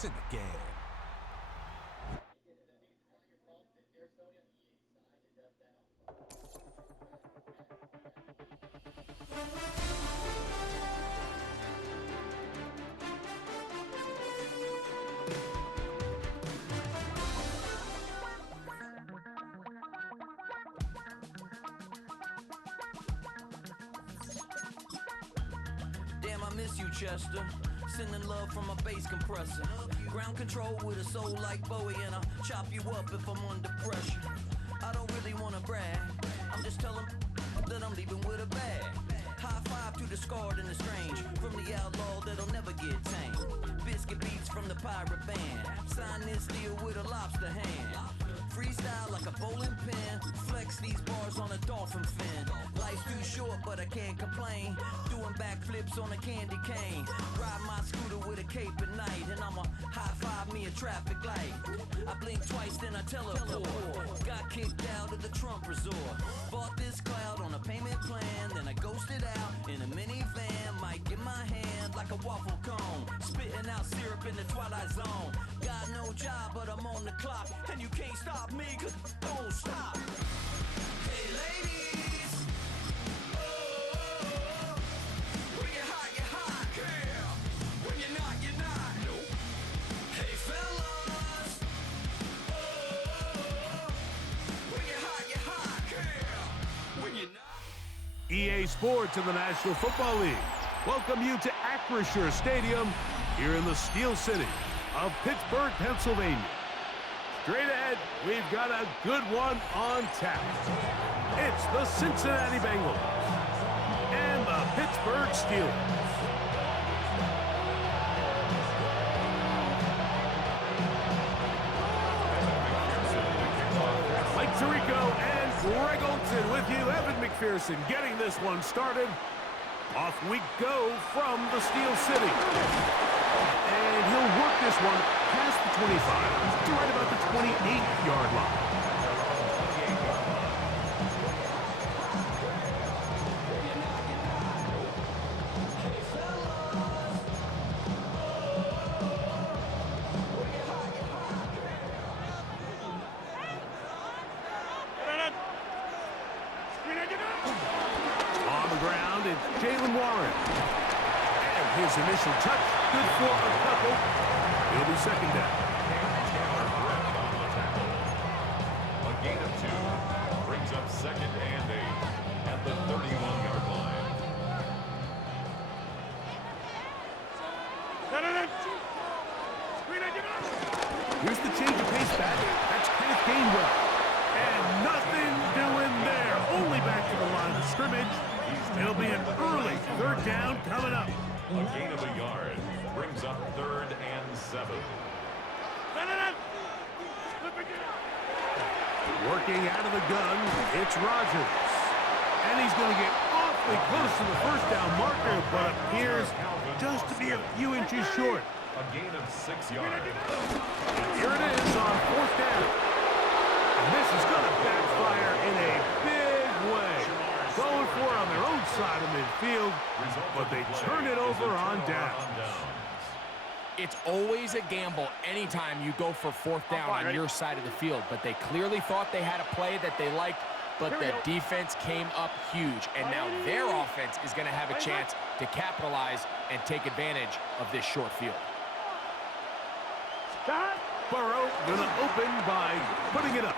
to the game. Damn, I miss you, Chester. Sending love from a bass compressor. Ground control with a soul like Bowie, and I'll chop you up if I'm under pressure. I don't really wanna brag, I'm just telling that I'm leaving with a bag. High five to the scarred and the strange, from the outlaw that'll never get tamed. Biscuit beats from the pirate band, sign this deal with a lobster hand. Freestyle like a bowling pin, flex these bars on a dolphin fin. Life's too short, but I can't complain. Doing backflips on a candy cane. Ride my scooter with a cape at night, and I'ma high five me a traffic light. I blink twice, then I teleport. Got kicked out of the Trump resort. Bought this cloud on a payment plan, then I ghosted out in a minivan. Mic in my hand like a waffle cone, spitting out syrup in the twilight zone. Got no job, but I'm on the clock, and you can't stop me, 'cause I don't stop. Hey ladies, oh, when you're hot, yeah. When you're not, you're not. Nope. Hey fellas, oh, when you're hot, yeah. When you're not. EA Sports in the National Football League welcome you to Acrisure Stadium here in the Steel City of Pittsburgh, Pennsylvania. Straight ahead, we've got a good one on tap. It's the Cincinnati Bengals and the Pittsburgh Steelers. Mike Tirico and Greg Olson with you. Evan McPherson getting this one started. Off we go from the Steel City. And he'll work this one past the 25 to right about the 28-yard line. On the ground, it's Jalen Warren. And his initial touch, good for a couple. It'll be second down. A gain of 2 brings up second and 8 at the 31-yard line. Here's the change of pace back. That's Kenneth Gainwell. And nothing doing there. Only back to the line of scrimmage. It'll be an early third down coming up. A gain of a yard brings up 3rd and 7. Working out of the gun, it's Rodgers. And he's going to get awfully close to the first down marker, but appears just to be a few inches short. A gain of 6 yards. Here it is on 4th down. And this is going to backfire in a big way. Going for it on their own side of midfield, but they turn it over on downs. It's always a gamble anytime you go for 4th down on your side of the field, but they clearly thought they had a play that they liked, but the defense came up huge, and now their offense is going to have a chance to capitalize and take advantage of this short field. Burrow gonna open by putting it up.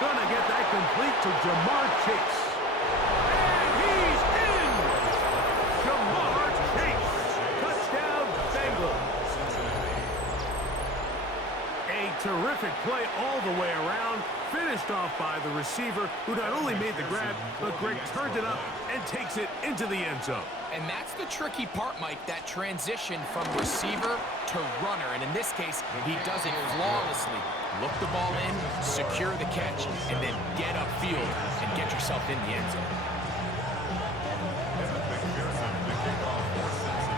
Gonna get that complete to Jamar Chase. And he's in! Jamar Chase! Touchdown, Bengals! A terrific play all the way around. Finished off by the receiver, who not only made the grab, but Greg turned it up and takes it into the end zone. And that's the tricky part, Mike, that transition from receiver to runner. And in this case, he does it flawlessly. Look the ball in, secure the catch, and then get upfield and get yourself in the end zone.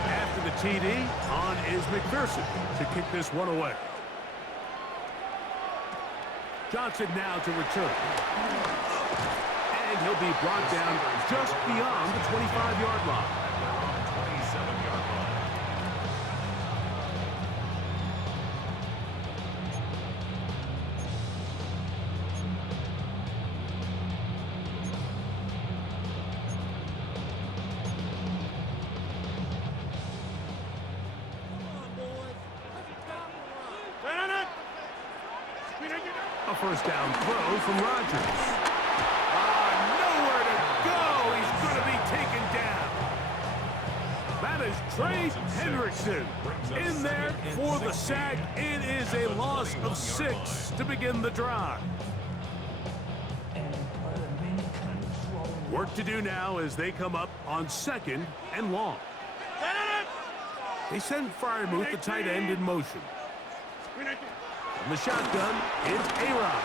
After the TD, on is McPherson to kick this one away. Johnson now to return. And he'll be brought down just beyond the 25-yard line. 27-yard line. A first down throw from Rodgers. Nowhere to go. He's going to be taken down. That is Trey Hendrickson in there for the sack. It is a loss of 6 to begin the drive. Work to do now as they come up on 2nd and long. They send Freiermuth, the tight end, in motion. From the shotgun, it's A-Rod.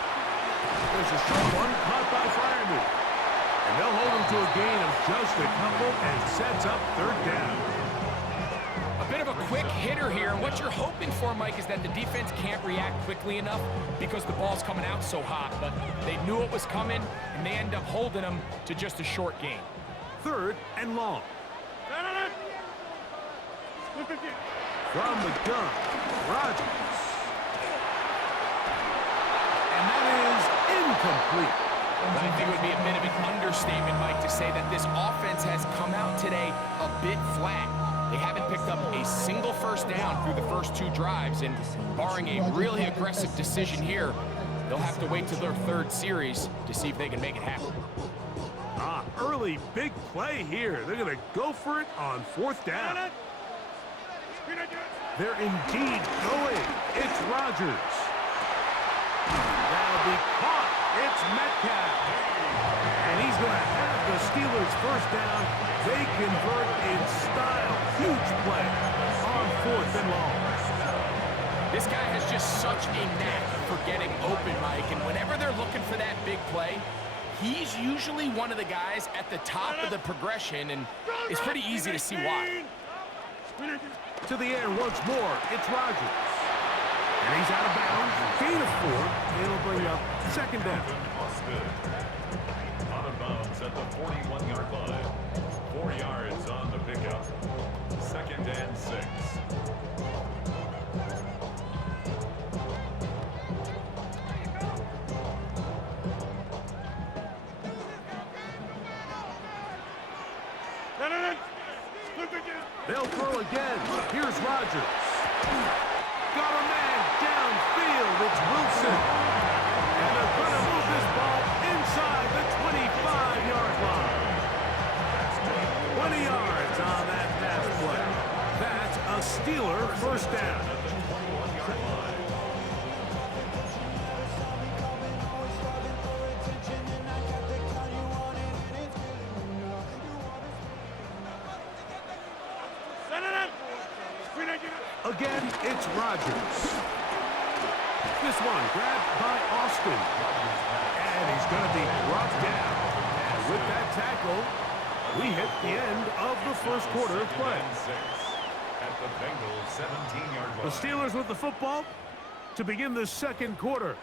There's a short one caught by Freiermuth. And they'll hold him to a gain of just a couple and sets up 3rd down. A bit of a quick hitter here. What you're hoping for, Mike, is that the defense can't react quickly enough because the ball's coming out so hot. But they knew it was coming, and they end up holding them to just a short gain. 3rd and long. From the gun, Rodgers. And that is incomplete. I think it would be a bit of an understatement, Mike, to say that this offense has come out today a bit flat. They haven't picked up a single first down through the first 2 drives, and barring a really aggressive decision here, they'll have to wait till their 3rd series to see if they can make it happen. Early big play here. They're going to go for it on 4th down. They're indeed going. It's Rodgers. That'll be caught. It's Metcalf. And he's going to have the Steelers' first down. They convert in style. Huge play on 4th and long. This guy has just such a knack for getting open, Mike, and whenever they're looking for that big play, he's usually one of the guys at the top of the progression, and it's pretty easy to see why. To the air once more, it's Rodgers. And he's out of bounds. Gain of 4. It'll bring up 2nd down. Out of bounds at the 41-yard line. 4 yards on the pickup. 2nd and 6. They'll throw again. Here's Rodgers. Got a man downfield. It's Wilson. And they're going to move this ball inside the 25-yard line. 20 yards on that pass play. That's a Steeler first down. Again, it's Rodgers. This one grabbed by Austin. And he's going to be brought down. And with that tackle, we hit the end of the first quarter of play. At the Bengals 17-yard line. The Steelers with the football to begin the 2nd quarter.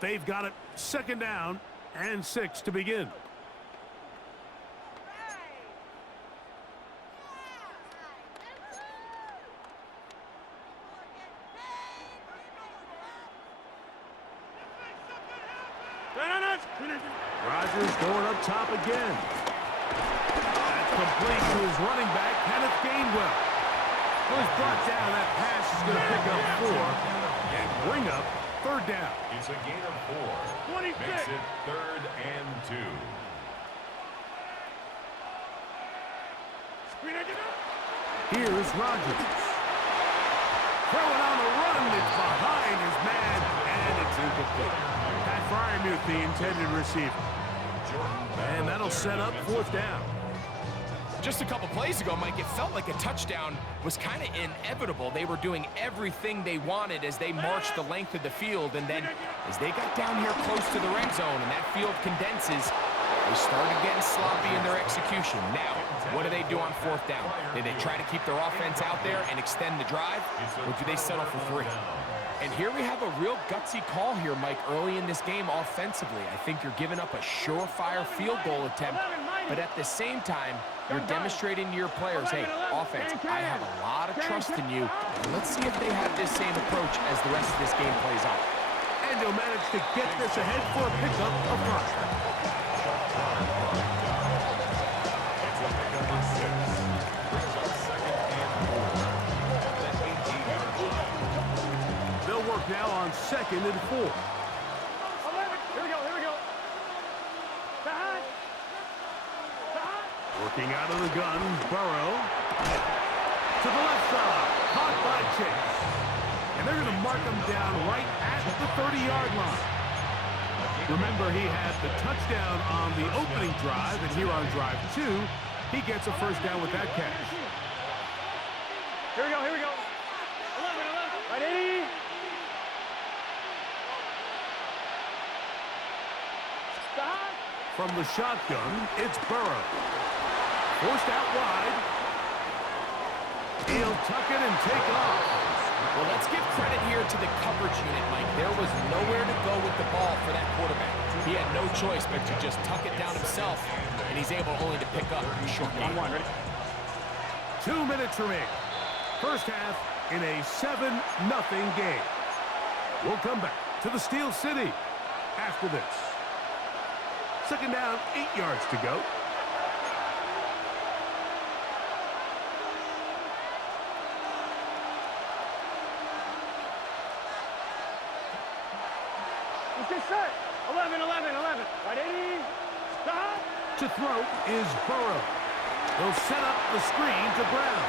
They've got it 2nd down and 6 to begin. Rodgers going up top again. That's complete to his running back, Kenneth Gainwell. Well, he's brought down. That pass is going to pick up 4 and bring up 3rd down. It's a gain of 4. Makes it 3rd and 2. Here's Rodgers. Throwing on the run. It's behind his man, and it's incomplete. Pat Freiermuth, the intended receiver. And that'll set up 4th down. Just a couple plays ago, Mike, it felt like a touchdown was kind of inevitable. They were doing everything they wanted as they marched the length of the field, and then as they got down here close to the red zone and that field condenses, they started getting sloppy in their execution. Now, what do they do on 4th down? Do they try to keep their offense out there and extend the drive, or do they settle for 3? And here we have a real gutsy call here, Mike, early in this game offensively. I think you're giving up a surefire field goal attempt, but at the same time, you're demonstrating to your players, hey, offense, I have a lot of trust in you. Let's see if they have this same approach as the rest of this game plays out. And they'll manage to get this ahead for a pickup of 5. They'll work now on 2nd and 4. Looking out of the gun, Burrow. To the left side, caught by Chase. And they're going to mark him down right at the 30-yard line. Remember, he had the touchdown on the opening drive, and here on drive 2, he gets a first down with that catch. Here we go, here we go. 11, 11. Ready? Stop. From the shotgun, it's Burrow. Forced out wide. He'll tuck it and take off. Well, let's give credit here to the coverage unit, Mike. There was nowhere to go with the ball for that quarterback. He had no choice but to just tuck it down himself, and he's able only to pick up a short gain. 2 minutes remaining. First half in a 7-0 game. We'll come back to the Steel City after this. Second down, 8 yards to go. Get set. 11, 11, 11. Ready? Stop. To throw is Burrow. They'll set up the screen to Brown.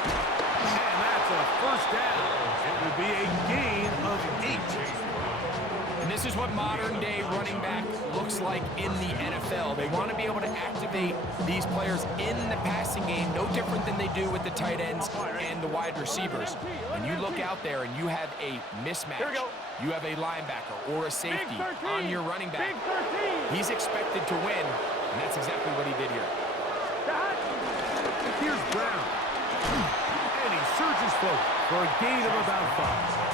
And that's a first down. It will be a gain of 8. And this is what modern-day running back looks like in the NFL. They want to be able to activate these players in the passing game, no different than they do with the tight ends and the wide receivers. When you look out there and you have a mismatch, you have a linebacker or a safety on your running back, he's expected to win, and that's exactly what he did here. Here's Brown. And he surges forward for a gain of about 5.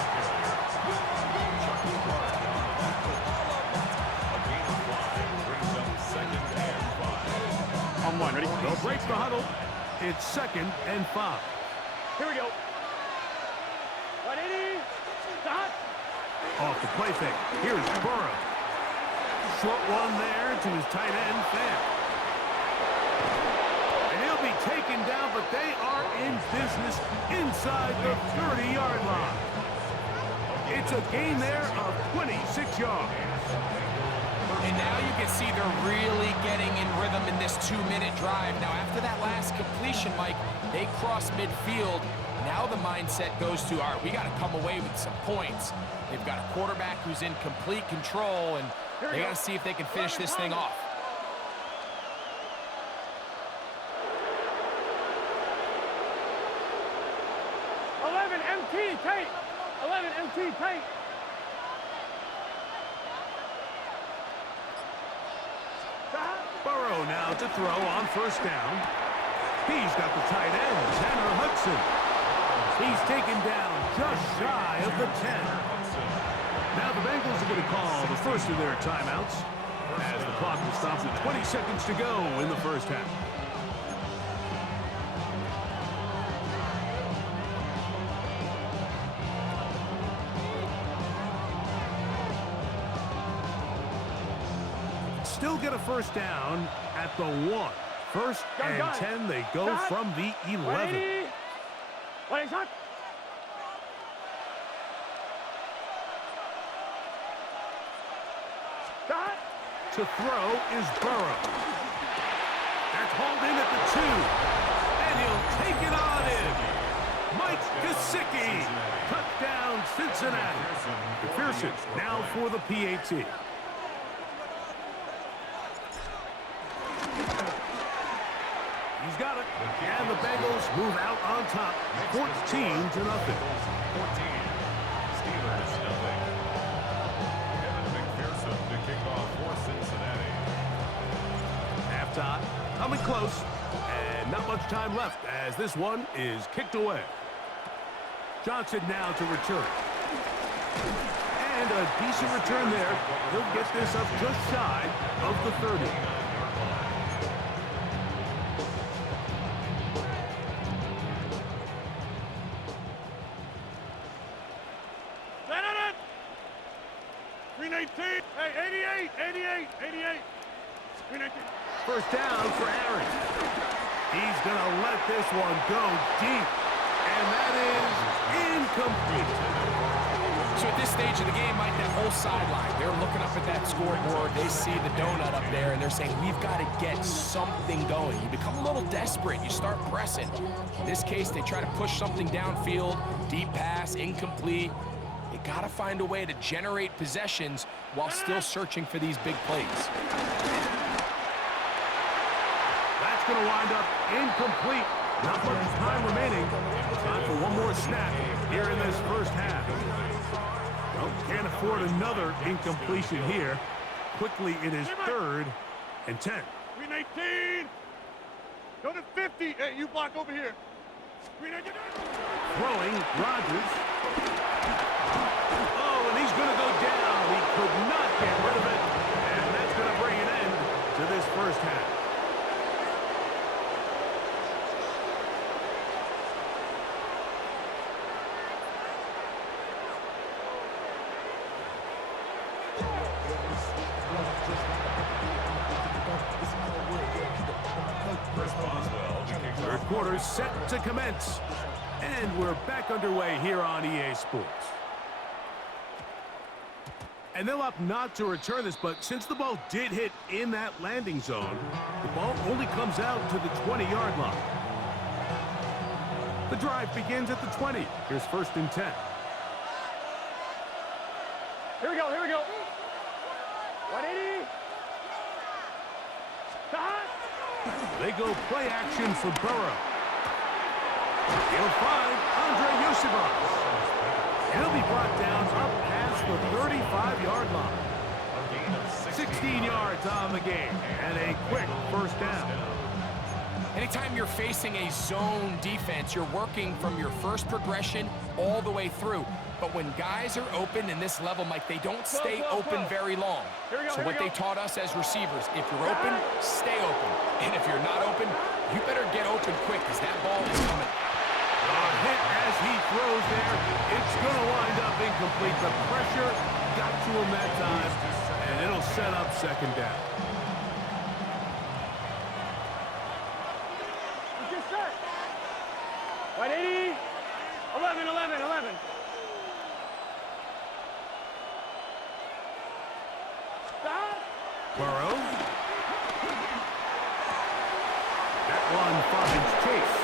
On 1, ready? They'll break the huddle. It's 2nd and 5. Here we go. Ready? Stop. Off the play fake. Here's Burrow. Short one there to his tight end, Fan. And he'll be taken down, but they are in business inside the 30-yard line. It's a gain there of 26 yards. And now you can see they're really getting in rhythm in this 2-minute drive. Now, after that last completion, Mike, they cross midfield. Now the mindset goes to, all right, we got to come away with some points. They've got a quarterback who's in complete control, and they got to see if they can finish this thing off. MT, tight. 11, MT, tight. Burrow now to throw on first down. He's got the tight end, Tanner Hudson. He's taken down just shy of the 10. Now the Bengals are going to call the first of their timeouts as the clock will stop with 20 seconds to go in the first half. Still get a first down at the 1. First and 10, they go from the 11. Ready, shot. Shot. To throw is Burrow. That's hauled in at the 2. And he'll take it on in. Mike Gesicki. Touchdown, Cincinnati. McPherson now for the PAT. He's got it. And the Bengals move out on top, 14-0. 14. Steelers, nothing. Kevin McPherson to kick off for Cincinnati. Halftime, coming close, and not much time left as this one is kicked away. Johnson now to return. And a decent return there. He'll get this up just shy of the 30. First down for Aaron. He's going to let this one go deep. And that is incomplete. So at this stage of the game, Mike, that whole sideline, they're looking up at that scoreboard. They see the donut up there, and they're saying, we've got to get something going. You become a little desperate. You start pressing. In this case, they try to push something downfield, deep pass, incomplete. You got to find a way to generate possessions while still searching for these big plays. That's going to wind up incomplete. Not much time remaining. Time for one more snap here in this first half. Well, can't afford another incompletion here. Quickly, it is 3rd and 10. Green 18. Go to 50. Hey, you block over here. Green 18. Throwing, Rodgers. Oh, and he's going to go down. He could not get rid of it. And that's going to bring an end to this first half. Third quarter set to commence. And we're back underway here on EA Sports. And they'll opt not to return this, but since the ball did hit in that landing zone, the ball only comes out to the 20-yard line. The drive begins at the 20. Here's 1st and 10. Here we go. Here we go. 180. They go play action for Burrow. He'll find Andre Yusufov. He'll be brought down up past the 35-yard line. 16 yards on the game and a quick first down. Anytime you're facing a zone defense, you're working from your first progression all the way through. But when guys are open in this level, Mike, they don't stay open very long. So what they taught us as receivers, if you're open, stay open. And if you're not open, you better get open quick because that ball is coming. Hit as he throws there. It's going to wind up incomplete. The pressure got to him that time, and it'll set up 2nd down. Just start. 180. 11, 11, 11. Stop. Burrow. That one finds Chase.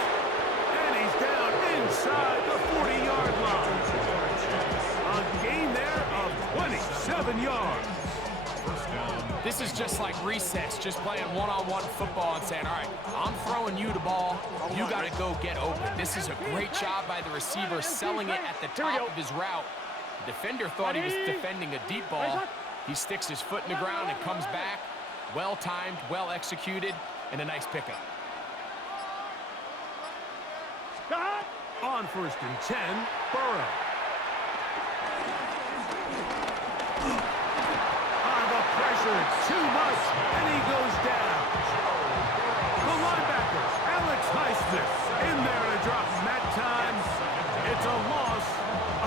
And he's down inside the 40-yard line. A gain there of 27 yards. This is just like recess, just playing one-on-one football and saying, all right, I'm throwing you the ball. You got to go get open. This is a great job by the receiver selling it at the top of his route. The defender thought he was defending a deep ball. He sticks his foot in the ground and comes back. Well-timed, well-executed, and a nice pickup. On 1st and 10, Burrow. The pressure, too much, and he goes down. The linebacker, Alex Highsmith, in there to drop him that time. It's a loss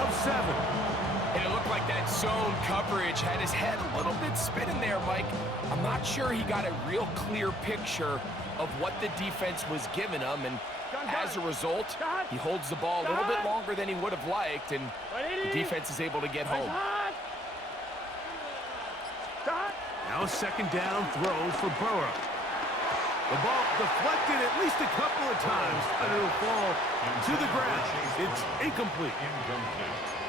of 7. And it looked like that zone coverage had his head a little bit spinning there, Mike. I'm not sure he got a real clear picture of what the defense was giving him, and as a result, he holds the ball a little bit longer than he would have liked, and the defense is able to get home. Now 2nd down throw for Burrow. The ball deflected at least a couple of times, and it'll fall to the ground. It's incomplete.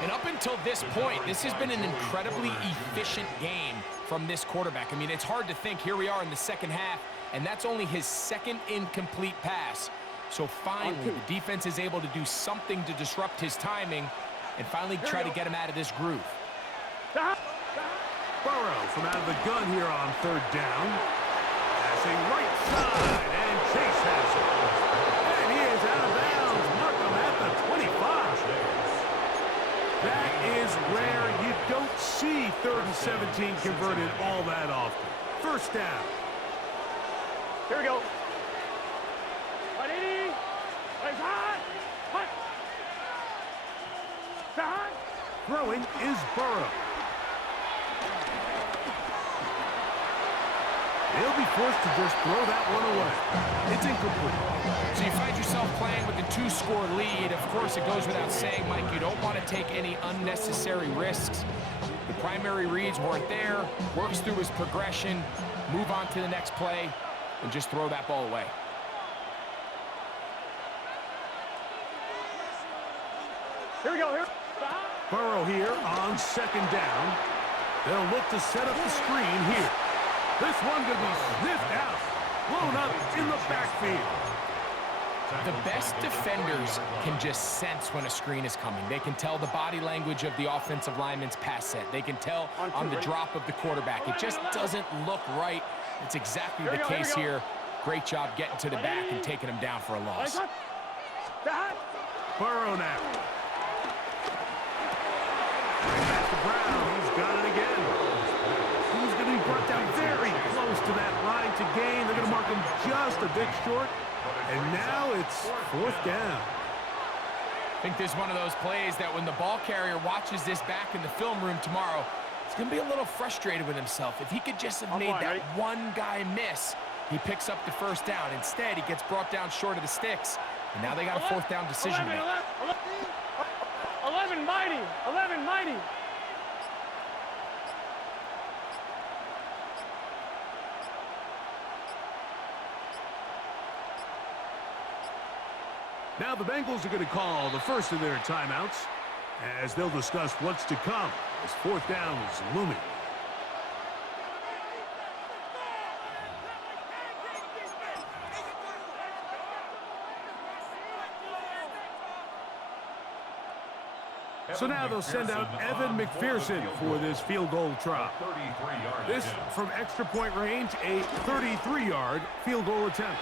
And up until this point, this has been an incredibly efficient game from this quarterback. I mean, it's hard to think. Here we are in the 2nd half, and that's only his 2nd incomplete pass. So finally, the defense is able to do something to disrupt his timing and finally try to get him out of this groove. Burrow from out of the gun here on 3rd down. Passing right side, and Chase has it. And he is out of bounds. Mark him at the 25. That is rare. You don't see 3rd and 17 converted all that often. 1st down. Here we go. 180. It's hot. Hot. Hot. Throwing is Burrow. They'll be forced to just throw that one away. It's incomplete. So you find yourself playing with a 2-score lead. Of course, it goes without saying, Mike, you don't want to take any unnecessary risks. The primary reads weren't there, works through his progression, move on to the next play, and just throw that ball away. Here we go. Here. Burrow here on second down. They'll look to set up the screen here. This one could be sniffed out, blown up in the backfield. The best defenders can just sense when a screen is coming. They can tell the body language of the offensive lineman's pass set. They can tell on the drop of the quarterback. It just doesn't look right. It's exactly the case here. Great job getting to the back and taking him down for a loss. Burrow now. Back to Brown. He's got it again. He's going to be brought down very close to that line to gain. They're going to mark him just a bit short. And now it's fourth down. I think this is one of those plays that when the ball carrier watches this back in the film room tomorrow, he's going to be a little frustrated with himself. If he could just have made that one guy miss, he picks up the first down. Instead, he gets brought down short of the sticks. And now they got a fourth down decision to make. 11 mighty. 11 mighty. Now the Bengals are going to call the first of their timeouts as they'll discuss what's to come as fourth down is looming. So now they'll send out Evan McPherson for this field goal try. This from extra point range, a 33-yard field goal attempt.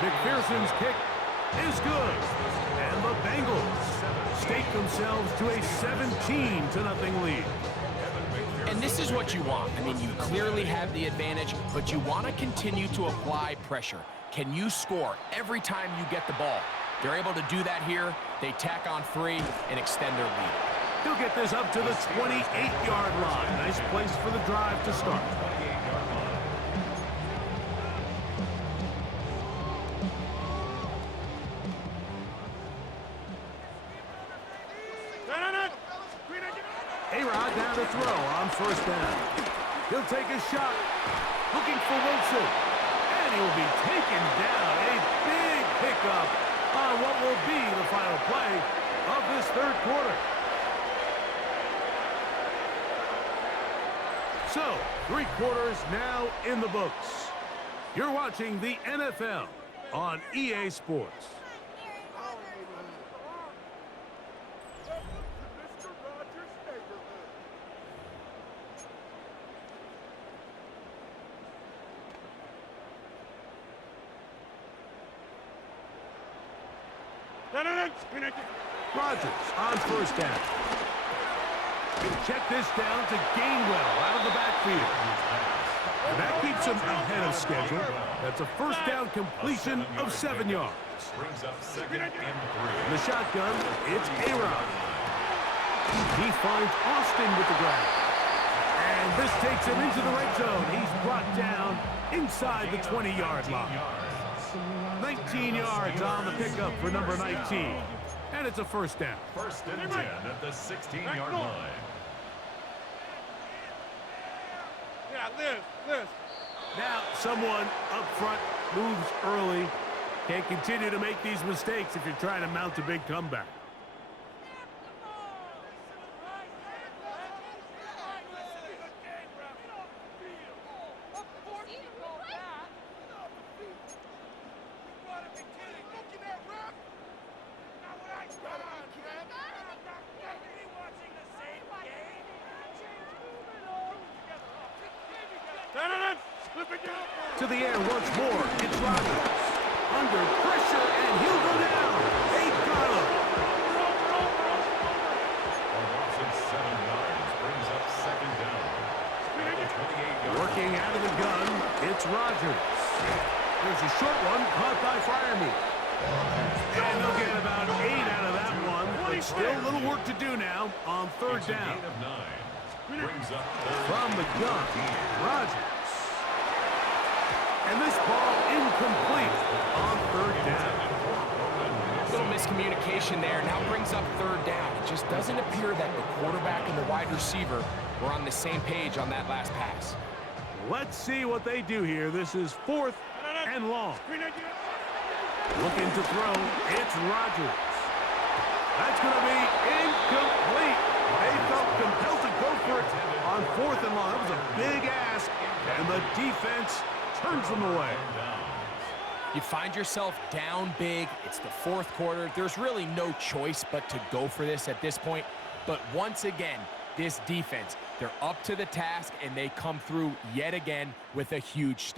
McPherson's kick is good. And the Bengals stake themselves to a 17-0 lead. And this is what you want. I mean, you clearly have the advantage, but you want to continue to apply pressure. Can you score every time you get the ball? They're able to do that here. They tack on 3 and extend their lead. He'll get this up to the 28-yard line. Nice place for the drive to start. A-Rod down to throw on first down. He'll take a shot. Looking for Wilson. And he'll be taken down. A big pickup on what will be the final play of this third quarter. So, 3 quarters now in the books. You're watching the NFL on EA Sports. Rodgers on first down. Check this down to Gainwell out of the backfield. And that keeps him ahead of schedule. That's a first down completion of 7 yards. Brings up second and 3. In the shotgun, it's A-Rod. He finds Austin with the grab. And this takes him into the red zone. He's brought down inside the 20-yard line. 19 yards on the pickup for number 19. And it's a first down. First and 10 at the 16-yard line. Yeah, Liz. Now someone up front moves early. Can't continue to make these mistakes if you're trying to mount a big comeback. To the air once more. It's Rodgers. Under pressure, and he'll go down. They got him. Watson 7 yards. Brings up second down. Working out of the gun, it's Rodgers. There's a short one caught by Freiermuth. And they'll get about 8 out of that one. But still a little work to do now on third down. Gain of 9. Brings up third. From the gun, Rodgers. And this ball incomplete on third down. Little miscommunication there. Now brings up third down. It just doesn't appear that the quarterback and the wide receiver were on the same page on that last pass. Let's see what they do here. This is 4th and long. Looking to throw. It's Rodgers. That's going to be incomplete. They felt compelled to go for it on 4th and long. That was a big ask, and the defense turns them away. You find yourself down big. It's the 4th quarter. There's really no choice but to go for this at this point. But once again, this defense, they're up to the task, and they come through yet again with a huge